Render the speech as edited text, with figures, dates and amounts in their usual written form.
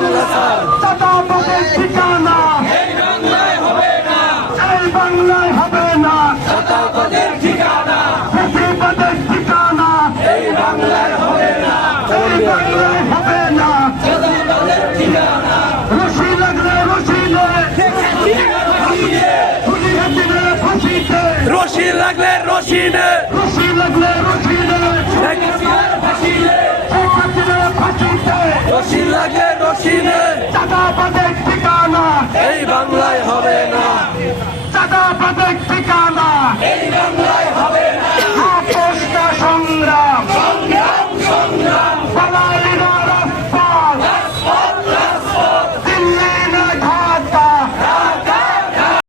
বাংলা ছাড় চাঁদাবাজের ঠিকানা এই বাংলায় হবে না, এই বাংলায় হবে না, চাঁদাবাজের ঠিকানা ফ্যাসিবাদের ঠিকানা এই বাংলায় হবে না, এই বাংলায় হবে না। চাঁদাবাজের ঠিকানা রশি লাগলে রশিলে খুলি হাতিলে ফাঁসিতে, রশি লাগলে রশি নে, রশি লাগলে রশিলে শেখ হাসিনার ফাঁসিলে, শেখ হাসিনা ফাঁসিতে, রশি লাগলে রশি নে, চাঁদাবাজের ঠিকানা এই বাংলায়